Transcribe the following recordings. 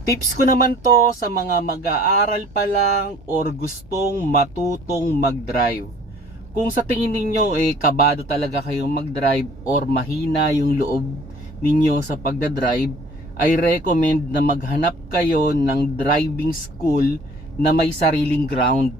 Tips ko naman to sa mga mag-aaral pa lang or gustong matutong mag-drive. Kung sa tingin ninyo eh kabado talaga kayong mag-drive or mahina yung loob ninyo sa pagdadrive, I recommend na maghanap kayo ng driving school na may sariling ground.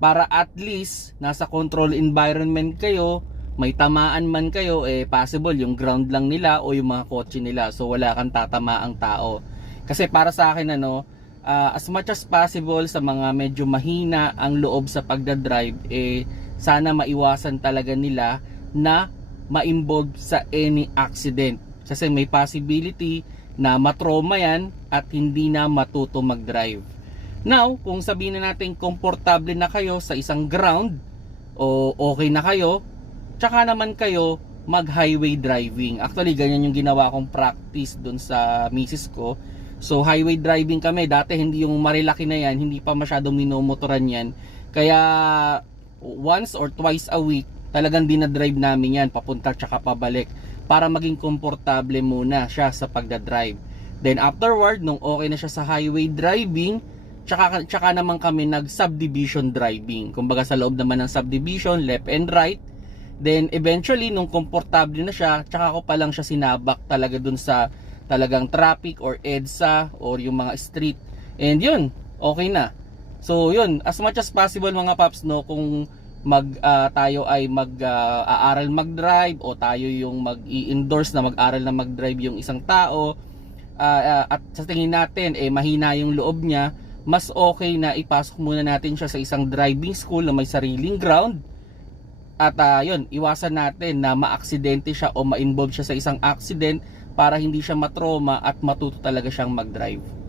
Para at least nasa control environment kayo, may tamaan man kayo, eh possible yung ground lang nila o yung mga kotse nila. So wala kang tatamaang tao. Kasi para sa akin ano, ah, as much as possible sa mga medyo mahina ang loob sa pagdadrive, eh sana maiwasan talaga nila na ma-involve sa any accident. Kasi may possibility na matroma yan at hindi na matuto mag-drive. Now, kung sabihin na natin komportable na kayo sa isang ground o okay na kayo, tsaka naman kayo mag-highway driving. Actually, ganyan yung ginawa kong practice dun sa misis ko. So, highway driving kami. Dati hindi yung marilaki na yan, hindi pa masyadong minomotoran yan. Kaya, once or twice a week, talagang dinadrive namin yan, papunta tsaka pabalik. Para maging komportable muna siya sa pagdadrive. Then afterward, nung okay na siya sa highway driving, tsaka, tsaka naman kami nag-subdivision driving. Kumbaga sa loob naman ng subdivision, left and right. Then eventually, nung komportable na siya, tsaka ko pa lang siya sinabak talaga dun sa talagang traffic or EDSA or yung mga street. And yun, okay na. So yun, as much as possible mga paps no, kung mag ah, tayo ay mag-aaral mag-drive o tayo yung mag-i-endorse na mag-aral na mag-drive yung isang tao ah, ah, at sa tingin natin eh mahina yung loob niya, mas okay na ipasok muna natin siya sa isang driving school na may sariling ground. At ah, yun, iwasan natin na maaksidente siya o ma-involve siya sa isang accident para hindi siya matroma at matuto talaga siyang mag-drive.